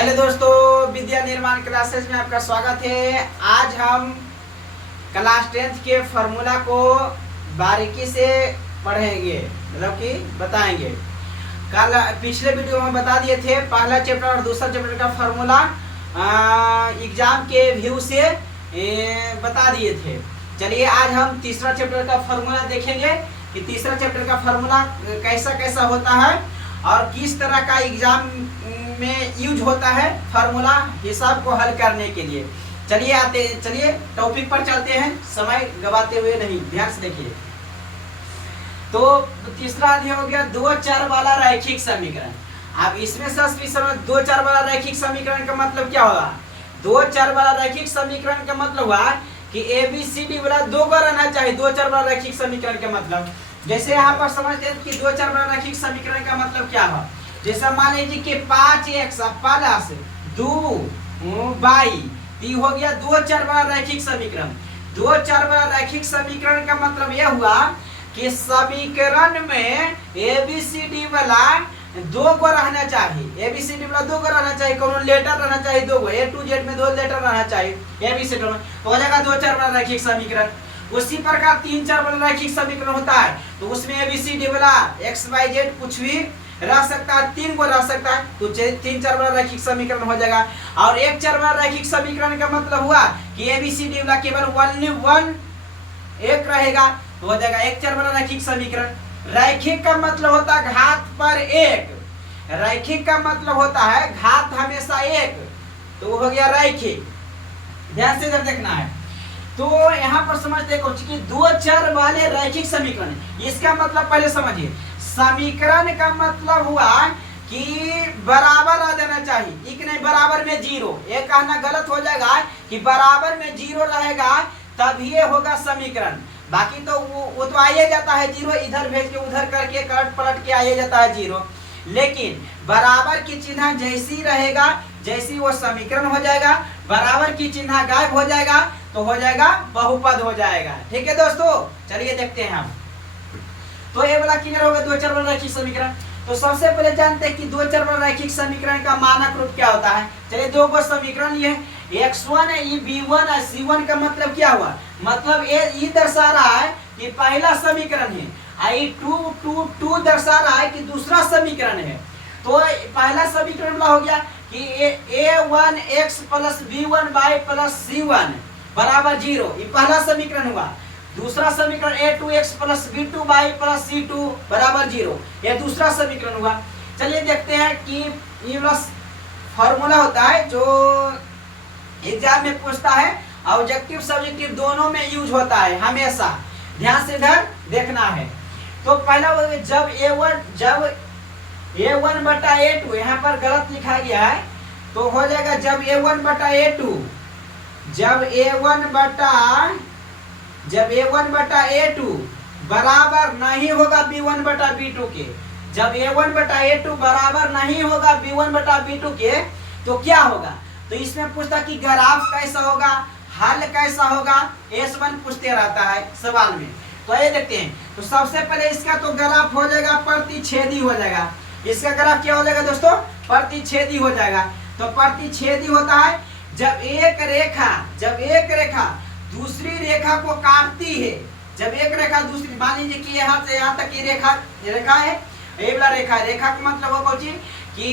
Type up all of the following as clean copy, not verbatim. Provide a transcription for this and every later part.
Hello दोस्तों, विद्या निर्माण classes में आपका स्वागत है। आज हम क्लास 10th के फार्मूला को बारीकी से पढ़ेंगे, मतलब कि बताएंगे। कल पिछले वीडियो में बता दिए थे पहला चैप्टर और दूसरा चैप्टर का फार्मूला एग्जाम के व्यू से बता दिए थे। चलिए आज हम तीसरा चैप्टर का फार्मूला देखेंगे कि तीसरा चैप्टर का फार्मूला कैसा कैसा होता है और किस तरह का एग्जाम में यूज होता है फार्मूला हिसाब को हल करने के लिए। चलिए टॉपिक पर चलते हैं, समय गवाते हुए नहीं, ध्यान से देखिए। तो तीसरा अध्याय हो गया दो चर वाला रैखिक समीकरण। अब इसमें दो चर वाला रैखिक समीकरण का मतलब क्या होगा? दो चर वाला रैखिक समीकरण का मतलब हुआ कि ABCD वाला दो बार रहना चाहिए। दो चर वाला रैखिक समीकरण का मतलब, जैसे यहाँ पर समझते हैं कि दो चर वाला रैखिक समीकरण का मतलब क्या है। जैसा मान लीजिए कि 5x प्लस 2y हो गया दो चर वाला रैखिक समीकरण। दो चर वाला रैखिक समीकरण का मतलब यह हुआ कि समीकरण में ABCD वाला दो गो रहना चाहिए। ABCD वाला दो गो रहना चाहिए, कोनो लेटर रहना चाहिए दो गो, A to Z में दो लेटर रहना चाहिए ABCD में, तो हो जाएगा दो चर वाला रैखिक समीकरण। उसी प्रकार तीन चर वाला रैखिक समीकरण होता है, तो उसमें ABCD वाला XYZ कुछ भी रह सकता है, तीन को रह सकता है, तो तीन चर वाला रैखिक समीकरण हो जाएगा। और एक चर वाला रैखिक समीकरण का मतलब हुआ कि ABCD वाला केवल ओनली वन एक रहेगा, तो हो जाएगा एक चर वाला रैखिक समीकरण। रैखिक का मतलब होता है घात पर एक। रैखिक का मतलब होता है घात हमेशा एक, तो हो गया रैखिक। ध्यान से इधर देखना है। तो यहाँ पर समझते हैं कि दो चर वाले रैखिक समीकरण, इसका मतलब पहले समझिए। समीकरण का मतलब हुआ कि बराबर आ जाना चाहिए, एक नहीं बराबर में जीरो। ये कहना गलत हो जाएगा कि बराबर में जीरो रहेगा तब ये होगा समीकरण। बाकी तो वो तो आइए जाता है जीरो, इधर भेज के उधर करके कट पलट के आइए जाता है जीरो। लेकिन बराबर की चिन्ह जैसी रहेगा, जैसी वो समीकरण हो जाएगा, बराबर की चिन्ह गायब हो जाएगा तो हो जाएगा बहुपद हो जाएगा। ठीक है दोस्तों, चलिए देखते हैं हम। तो ये वाला क्लियर होगा दो चर वाला रैखिक समीकरण। तो सबसे पहले जानते हैं कि दो चर वाला रैखिक समीकरण का मानक रूप क्या होता है। चलिए दो गो समीकरण ये x1 है, b1 है, c1 का मतलब क्या हुआ? मतलब ये दर्शा रहा है कि पहला समीकरण है, टू दर्शा रहा है कि दूसरा समीकरण है। तो पहला समीकरण वाला हो गया कि a1x plus b1y plus c1 बराबर 0, ये पहला समीकरण हुआ। दूसरा समीकरण a2x plus b2y plus c2 बराबर 0, यह दूसरा समीकरण हुआ। चलिए देखते हैं कि ये वाला फॉर्मूला होता है जो एग्जाम में पूछता है, ऑब्जेक्टिव सब्जेक्टिव दोनों में यूज होता है हमेशा। ध्यान से इधर देखना है। तो पहला जब a1 बटा a2, यहाँ पर गलत लिखा गया है, तो हो जाएगा जब a1 बटा a2, जब a1 बटा a2 बराबर नहीं होगा b1 बटा b2 के, जब a1 बटा a2 बराबर नहीं होगा b1 बटा b2 के, तो क्या होगा? तो इसमें पूछता कि ग्राफ कैसा होगा, हल कैसा होगा, S1 पूछते रहता है सवाल में। तो ये देखते हैं। तो सबसे पहले इसका तो ग्राफ हो जाएगा प्रतिच्छेदी हो जाएगा। इसका ग्राफ क्या हो जाएगा दोस्तों? प्रतिच्छेदी हो जाएगा। तो प्रतिच्छेदी होता है जब एक रेखा दूसरी रेखा को काटती है। जब एक रेखा दूसरी, मान लीजिए कि यहाँ से यहाँ तक की रेखा है, ये वाला रेखा का मतलब होगा कि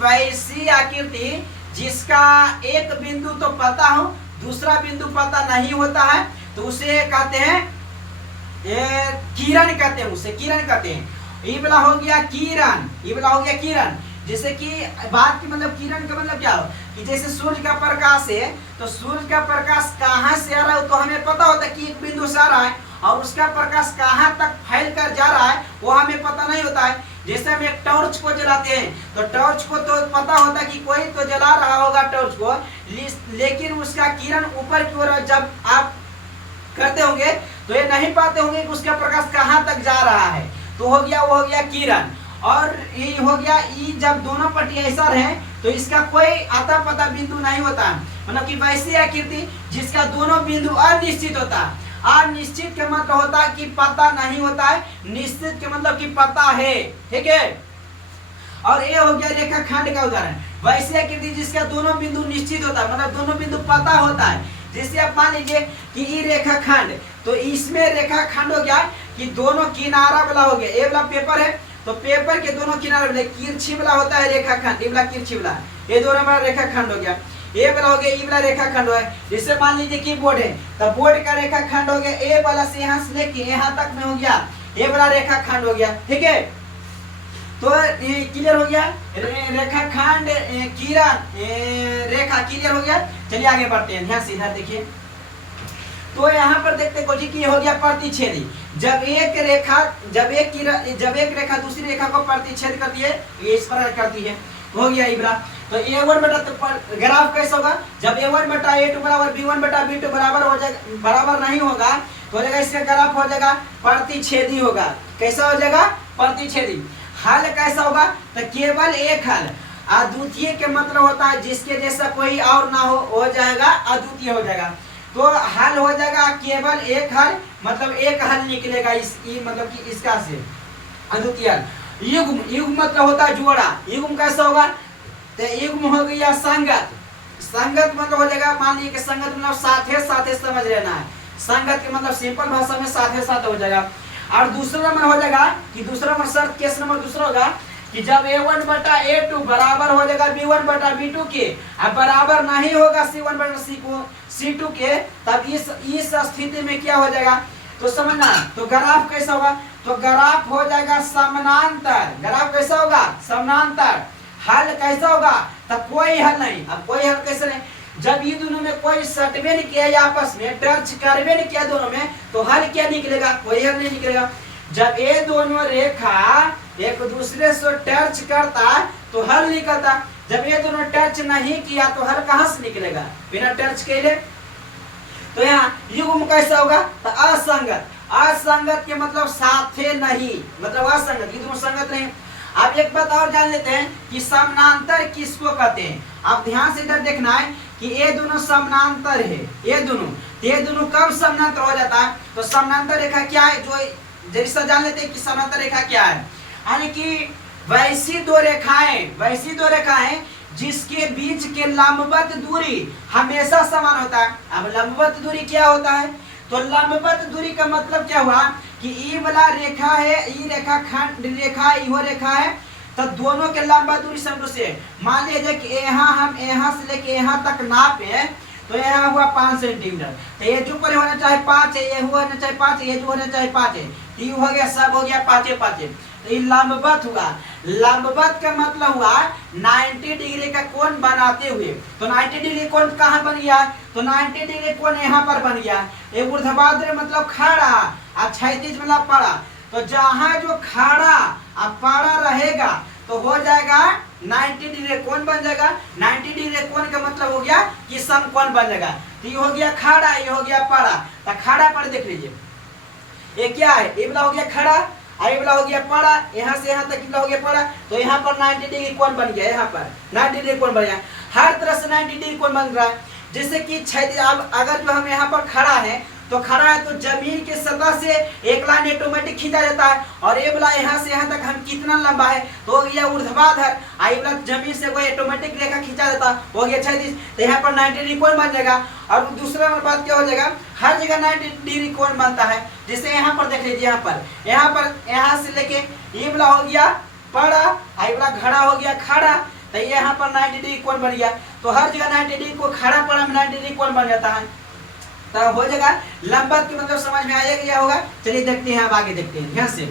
वैसी आकृति जिसका एक बिंदु तो पता हो, दूसरा बिंदु पता नहीं होता है, तो उसे कहते हैं किरण कहते हैं, उसे किरण कहते हैं। ये वाला हो गया किरण, ये वाला हो गया किरण। जैसे कि बात की मतलब किरण का मतलब क्या हो कि जैसे सूर्य का प्रकाश है, तो सूर्य का प्रकाश कहाँ से आ रहा है तो हमें पता होता है कि एक बिंदु से आ रहा है, और उसका प्रकाश कहाँ तक फैल कर जा रहा है वो हमें पता नहीं होता है। जैसे हम एक टॉर्च को जलाते हैं, तो टॉर्च को तो पता होता है कि कोई तो जला रहा होगा टॉर्च को, लेकिन उसका किरण ऊपर की ओर जब आप करते होंगे तो ये नहीं पाते होंगे कि उसका प्रकाश कहाँ तक जा रहा है, तो वो हो गया किरण। और ये हो गया ई, जब दोनों पट्टी ऐसा रहे तो इसका कोई आता पता बिंदु नहीं होता, मतलब कि वैसी आकृति जिसका दोनों बिंदु अनिश्चित होता है। अनिश्चित का मतलब होता है कि पता नहीं होता है, निश्चित का मतलब कि पता है। ठीक है। और ए हो गया रेखाखंड का उदाहरण। वैसे आकृति जिसका दोनों बिंदु निश्चित होता है, मतलब दोनों बिंदु पता होता है। जैसे आप मान लीजिए कि ये रेखाखंड, तो इसमें रेखाखंड हो गया कि दोनों किनारा वाला हो गया, ये वाला पेपर है तो पेपर के दोनों किनारे वाले तिरछी वाला होता है रेखाखंड, ये वाला तिरछी वाला, ये दोनों वाला रेखाखंड हो गया। ए वाला हो गया, ई वाला रेखाखंड है। जैसे मान लीजिए कि बोर्ड है, तो बोर्ड का रेखाखंड हो गया ए वाला से यहाँ से लेके यहाँ तक में हो गया, ए वाला रेखाखंड हो गया। ठीक है, तो क्लियर हो गया रेखाखंड किरण रेखा क्लियर हो गया। चलिए आगे बढ़ते हैं, ध्यान से इधर देखिए। तो यहाँ पर देखते हैं कि ये हो गया प्रतिच्छेदी। जब एक रेखा दूसरी रेखा को प्रतिच्छेद करती है, ये इस प्रकार करती है, हो गया इब्रा। तो A1 बटा तो ग्राफ कैसा होगा, जब A1 बटा A2 बराबर B1 बटा B2 बराबर हो जाएगा, बराबर नहीं होगा तो हो जाएगा इसका ग्राफ हो जाएगा प्रतिच्छेदी होगा। कैसा हो जाएगा, प्रतिच्छेदी। हल कैसा होगा, तो केवल एक हल, अद्वितीय के मतलब होता है जिसके जैसा कोई और ना हो जाएगा अद्वितीय हो जाएगा। तो हल हो जाएगा केवल एक हल, मतलब एक हल निकलेगा मतलब कि इसका से अद्वितीय हल। युग्म मतलब होता है जोड़ा, युग्म कैसा होगा, तो युग्म हो गया संगत। संगत मतलब हो जाएगा, मान लीजिए कि संगत मतलब साथे साथे समझ लेना है, संगत के मतलब सिंपल भाषा में साथे साथ हो जाएगा। और दूसरा नंबर हो जाएगा कि दूसरा नंबर शर्त केस नंबर दूसरा होगा कि जब A1 बटा A2 बराबर हो जाएगा B1 बटा B2 के, अब बराबर नहीं होगा C1 बटा C2 के, तब इस स्थिति में क्या हो जाएगा, तो समझना। तो ग्राफ कैसा होगा, तो ग्राफ हो जाएगा समानांतर। ग्राफ कैसा होगा, समानांतर। हल कैसा होगा, तो कोई हल नहीं। अब कोई हल कैसे नहीं, जब ये दोनों में कोई सटवे नहीं किया आपस में, टच करवे नहीं किया दोनों में, तो हल क्या निकलेगा, कोई हल नहीं निकलेगा। जब ये दोनों रेखा एक दूसरे से टच करता तो हल निकलता, जब ये दोनों टच नहीं किया तो हल कहां से निकलेगा, बिना टच के लिए। तो यहाँ युग्म कैसा होगा, तो असंगत। असंगत के मतलब साथे नहीं, मतलब असंगत, ये दोनों संगत नहीं। अब एक बात और जान लेते हैं कि समानांतर किसको कहते हैं। आप ध्यान से इधर देखना है कि ये दोनों समानांतर है, ये दोनों कब समानांतर हो जाता है, तो समानांतर रेखा क्या है, जो जैसा जान लेते हैं कि समानांतर रेखा क्या है, यानी कि वैसी दो रेखाएं जिसके बीच के लंबवत दूरी हमेशा समान होता है। अब लंबवत दूरी क्या होता है, तो लंबवत दूरी का मतलब क्या हुआ कि ई वाला रेखा है, ई रेखा खंड रेखा, इहो रेखा है, तो दोनों के लंबवत दूरी समरूप से। मान लीजिए कि यहाँ हम यहाँ से लेके यहाँ तक नापे, तो यहाँ हुआ 5 सेंटीमीटर, तो ये जो पर होना चाहे 5 है, ये होना चाहे 5 है, ये जो होना चाहे 5 है, तो ये हो गया, सब हो गया 5 तो ये लंबवत हुआ। लंबवत का मतलब हुआ 90 डिग्री का कोण बनाते हुए। तो 90 डिग्री कोण कहाँ बन गया, तो 90 डिग्री कोण यहाँ पर बन गया। ये ऊर्ध्वाधर मतलब खड़ा और क्षैतिज मतलब पड़ा, तो जहाँ जो खड़ा और पड़ा रहेगा तो हो जाएगा 90 डिग्री कोण बन जाएगा। 90 डिग्री कोण का मतलब हो गया कि समकोण बन जाएगा। तो ये हो गया खड़ा, ये हो गया पड़ा। तो खड़ा पर देख लीजिए, ये क्या है, ये वाला हो गया खड़ा, आई वाला हो गया पड़ा, यहाँ से यहाँ तक हो गया पड़ा, तो यहाँ पर 90 डिग्री कोण बन गया, यहाँ पर 90 डिग्री कोण बन गया। हर तरह से 90 डिग्री कोण बन रहा है। जैसे कि अब अगर जो हम यहाँ पर खड़ा है तो जमीन के सतह से एक लाइन ऑटोमेटिक खींचा जाता है, और ये वाला यहाँ से यहाँ तक हम कितना लंबा है, तो हो गया ऊर्ध्वाधर। आई वाला जमीन से कोई ऑटोमेटिक रेखा खींचा जाता है, हो गया क्षैतिज, तो यहाँ पर 90 डिग्री कोण बन जाएगा। और दूसरा बात क्या हो जाएगा, हर जगह 90 डिग्री कोण बनता है। जैसे यहाँ पर देख लीजिए, यहाँ से लेके ये वाला हो गया पड़ा, आई वाला घड़ा हो गया खड़ा, तो यहाँ पर 90 डिग्री कोण बन गया। तो हर जगह 90 डिग्री को खड़ा पड़ा में 90 डिग्री कोण बन जाता है, तो हो जाएगा लंबवत के मतलब समझ में आया क्या होगा। चलिए देखते हैं, अब आगे देखते हैं ध्यान से।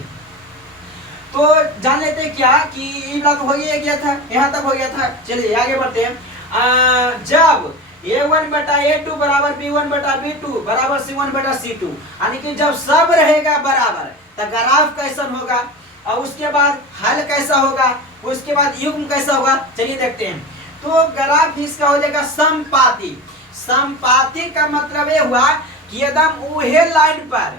तो जान लेते हैं क्या कि ये वाला तो हो ही गया था, यहाँ तक हो गया था। चलिए आगे बढ़ते हैं। जब A1 बटा A2 बराबर B1 बटा B2 बराबर C1 बटा C2, यानी कि जब सब रहेगा बराबर तो ग्राफ कैसा होगा, और उसके बाद हल कैसा होगा, उसके बाद युग्म कैसा होगा। चलिए देखते हैं। तो ग्राफ इसका हो जाएगा समपाती। समपाती का मतलब ये हुआ कि एकदम उहे लाइन पर,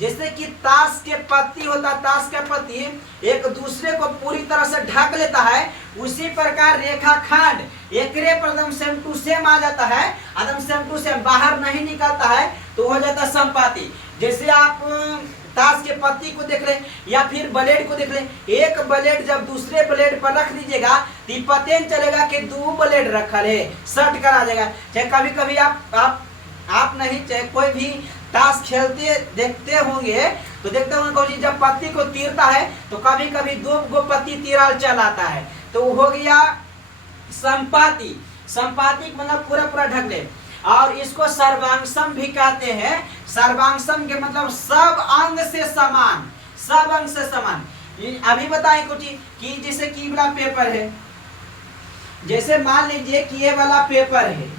जैसे कि ताश के पत्ती होता, ताश का पत्ती एक दूसरे को पूरी तरह से ढक लेता है, उसी प्रकार रेखाखंड एकरे पर एकदम सेम टू सेम आ जाता है, एकदम सेम टू सेम बाहर नहीं निकलता है, तो हो जाता है समपाती। जैसे आप ताश के पत्ती को देख ले या फिर ब्लेड को देख ले, एक ब्लेड जब दूसरे ब्लेड पर रख दीजिएगा तो पता नहीं चलेगा कि दो ब्लेड रखा है, शर्ट करा जाएगा। चाहे कभी कभी आप नहीं, चाहे कोई भी ताश खेलते देखते होंगे तो देखते होंगे जब पत्ती को तीरता है तो कभी कभी दो गो पत्ती तीराल चल आता है, तो हो गया संपाति। संपाति मतलब पूरा पूरा ढक ले। और इसको सर्वांगसम भी कहते हैं। सर्वांगसम के मतलब सब अंग से समान, सब अंग से समान। अभी बताएं कुछ कि जैसे कि वाला पेपर है, जैसे मान लीजिए कि ये वाला पेपर है,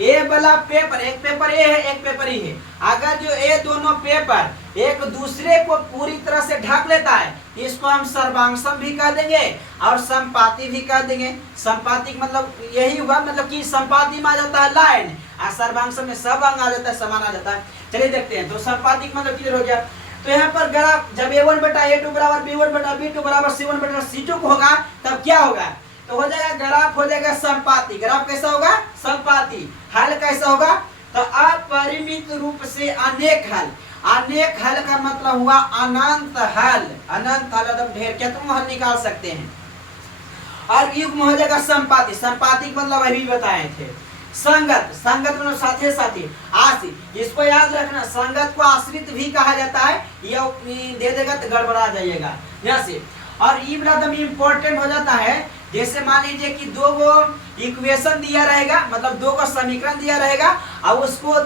ए वाला पेपर, एक पेपर ए है एक पेपर ई है, अगर जो ये दोनों पेपर एक दूसरे को पूरी तरह से ढक लेता है इसको हम सर्वांगसम भी कह देंगे और संपाति भी कह देंगे। संपाति मतलब यही हुआ, मतलब कि संपाति में आ जाता है लाइन और सर्वांगसम में सब अंग आ जाता है, समान आ जाता है। चलिए देखते हैं। तो संपाति मतलब क्लियर हो गया। तो यहाँ पर ग्राफ जब a1 बटा a2 बराबर b1 बटा b2 बराबर c1 बटा c2 को होगा तब क्या होगा, तो हो जाएगा ग्राफ हो जाएगा संपाति। ग्राफ कैसा होगा, संपाति। हल कैसा होगा, तो अपरिमित रूप से अनेक हल। अनेक हल का मतलब हुआ अनंत हल। अनंत हल मतलब ढेर, क्या तुम हल निकाल सकते हैं। और युग्म हो जाएगा संपाति। संपाति मतलब अभी बताए थे। संगत, संगत मतलब साथे साथी, आश्रित। इसको याद रखना, संगत को आश्रित भी कहा जाता है। ये दे देगा तो गड़बड़ा जाइएगा जैसे। और ई एकदम इम्पोर्टेंट हो जाता है। जैसे मान लीजिए कि दो गो इक्वेशन दिया रहेगा, मतलब दो को समीकरण दिया रहेगा और उसको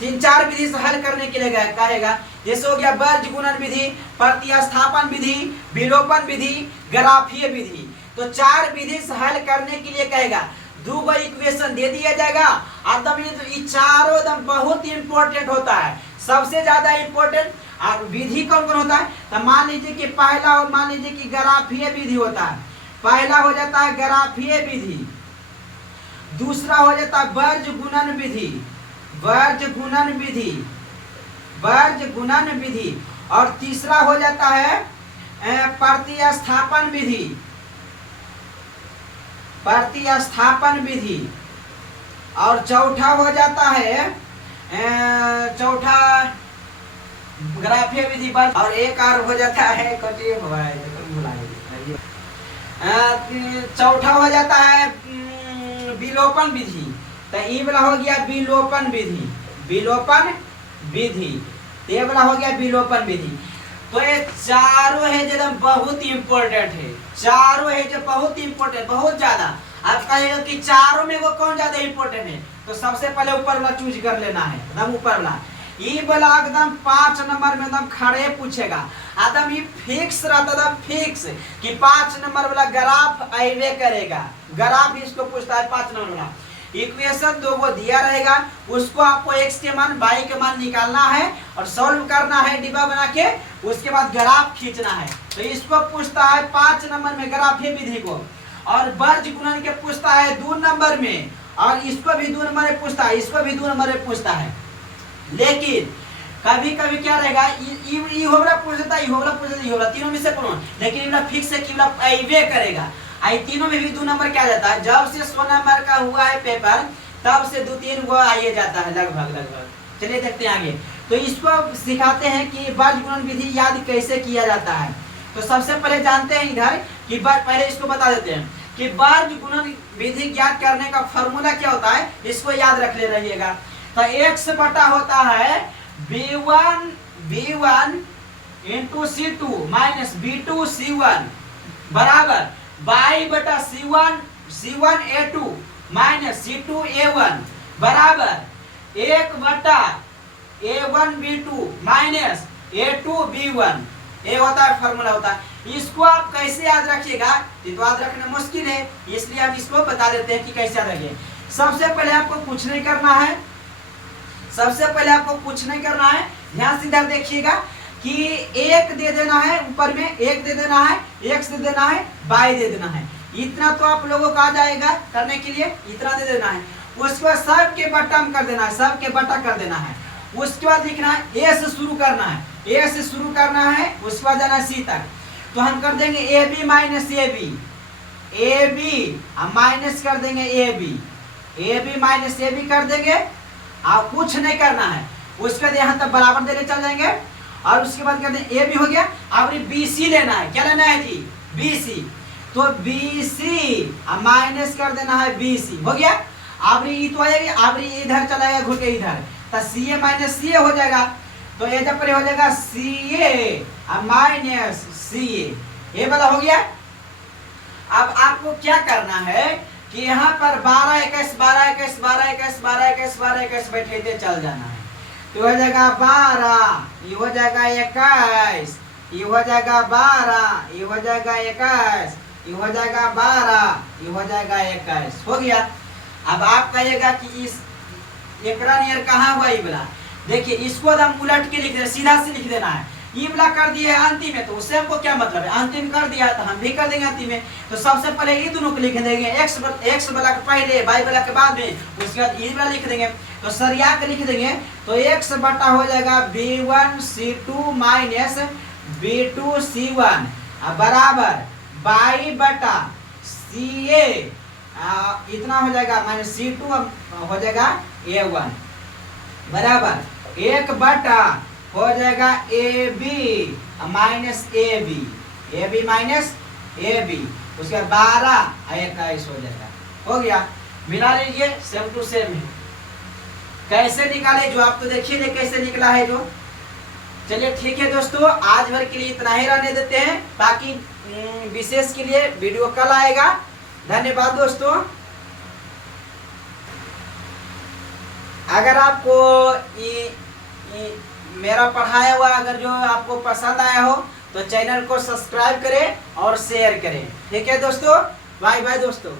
3-4 विधि से हल करने के लिए कहेगा। जैसे हो गया वर्ज गुणन विधि, प्रतिस्थापन विधि, विलोपन विधि, ग्राफीय विधि। तो 4 विधि से हल करने के लिए कहेगा। दो गो इक्वेशन दे दिया जाएगा। एकदम ये चारों एकदम बहुत इंपॉर्टेंट होता है, सबसे ज्यादा इंपॉर्टेंट। और विधि कौन कौन होता है, तो मान लीजिए कि पहला, मान लीजिए कि ग्राफीय विधि होता है। पहला हो जाता है ग्राफीय विधि, दूसरा हो जाता है वर्ज गुणन विधि, वर्ज गुणन विधि, वर्ज गुणन विधि, और तीसरा हो जाता है प्रतिस्थापन विधि, प्रतिस्थापन विधि, और चौथा हो जाता है चौथा ग्राफीय विधि। और एक और हो जाता है चौथा हो जाता है विलोपन विधि। तो ये वाला हो गया विलोपन विधि, विलोपन विधि। ये वाला हो गया विलोपन विधि। तो ये चारों है जो बहुत इंपॉर्टेंट है, चारों है जो बहुत इंपॉर्टेंट, बहुत ज्यादा। आप कहेगा कि चारों में वो कौन ज्यादा इंपॉर्टेंट है, तो सबसे पहले ऊपर वाला चूज कर लेना है, एकदम ऊपर वाला। ये वाला एकदम 5 नंबर में एकदम खड़े पूछेगा, एकदम ये फिक्स रहता, एकदम फिक्स कि 5 नंबर वाला ग्राफ आइवे करेगा। ग्राफ इसको पूछता है 5 नंबर वाला। इक्वेशन दो को दिया रहेगा, उसको आपको x के मान y के मान निकालना है और सॉल्व करना है डिब्बा बना के, उसके बाद ग्राफ खींचना है। तो इसको पूछता है 5 नंबर में ग्राफीय विधि को। और वर्ज गुणन के पूछता है 2 नंबर में, और इसको भी 2 नंबर में पूछता है, इसको भी 2 नंबर में पूछता है। लेकिन कभी कभी क्या रहेगा, ई होबरा पूछ देता, ई होबरा पूछ देता, ई होबरा, तीनों में से कौन, लेकिन इनका फिक्स है कि आइवे करेगा। आई तीनों में भी 2 नंबर क्या जाता है। जब से 100 नंबर का हुआ है पेपर तब से 2-3 गो आइए जाता है लगभग। चलिए देखते हैं आगे। तो इसको सिखाते हैं कि वर्ज गुणन विधि याद कैसे किया जाता है। तो सबसे पहले जानते हैं इधर कि पहले इसको बता देते हैं कि वर्ज गुणन विधि ज्ञात करने का फॉर्मूला क्या होता है, इसको याद रख ले रहिएगा। तो x बटा होता है b1 into c2 minus b2 c1 बराबर y बटा c1 a2 minus c2 a1 बराबर 1 बटा a1 b2 minus a2 b1। ये होता है फॉर्मूला होता है। इसको आप कैसे याद रखिएगा, ये तो याद रखना मुश्किल है, इसलिए हम इसको बता देते हैं कि कैसे याद रखिए। सबसे पहले आपको कुछ नहीं करना है, सबसे पहले आपको कुछ नहीं करना है। ध्यान से इधर देखिएगा कि 1 दे देना है, ऊपर में 1 दे देना है, x दे देना है, y दे देना है। इतना तो आप लोगों को आ जाएगा करने के लिए, इतना दे देना है। उसके बाद सब के बट्टा कर देना है, सब के बट्टा कर देना है। उसके बाद लिखना है a से शुरू करना है, a से शुरू करना है, उसके बाद जाना है c तक। तो हम कर देंगे ab माइनस ab माइनस कर देंगे ab माइनस ab कर देंगे। आप कुछ नहीं करना है। उसके बाद यहाँ तक बराबर देने चल जाएंगे और उसके बाद कहते हैं ए भी हो गया। अब बी सी लेना है, क्या लेना है जी, बी सी। तो बी सी माइनस कर देना है बी सी, हो गया। अब तो आएगी, अब इधर चलाएगा घुट के इधर, तो सी ए माइनस सी ए हो जाएगा। तो ये जब हो जाएगा सी ए माइनस सी ए, ये वाला हो गया। अब आपको क्या करना है कि यहाँ पर 12 21 12 21 12 21 12 21 12 21 बैठे चल जाना है। तो हो जाएगा 12, ये हो जाएगा 21, ये हो जाएगा 12, ये हो जाएगा 21, ये हो जाएगा 12, ये हो जाएगा 21, हो गया। अब आप कहिएगा कि इस एकरा नियर कहाँ हुआ ये वाला, देखिए इसको हम उलट के लिख दे, सीधा से लिख देना है। ये वाला कर दिए अंतिम में, तो उससे हमको क्या मतलब है, अंतिम कर दिया तो हम भी कर देंगे अंतिम में। तो सबसे पहले ये दोनों को लिख देंगे, एक्स वाला के पहले वाई वाला के बाद में, उसके बाद ये वाला लिख देंगे। तो सरिया के लिख देंगे, तो एक्स बटा हो जाएगा b1c2 माइनस b2c1 बराबर बाई बटा सी ए, इतना हो जाएगा माइनस c2 हो जाएगा a1 बराबर 1 बटा हो जाएगा A B minus A B minus A B, उसके बाद 12 21 हो जाएगा, हो गया। मिला लीजिए, सेम टू सेम है। कैसे निकाले जो आप तो देखिए कैसे निकला है जो। चलिए ठीक है दोस्तों, आज भर के लिए इतना ही रहने देते हैं, बाकी विशेष के लिए वीडियो कल आएगा। धन्यवाद दोस्तों। अगर आपको मेरा पढ़ाया हुआ अगर जो आपको पसंद आया हो तो चैनल को सब्सक्राइब करें और शेयर करें। ठीक है दोस्तों, बाय बाय दोस्तों।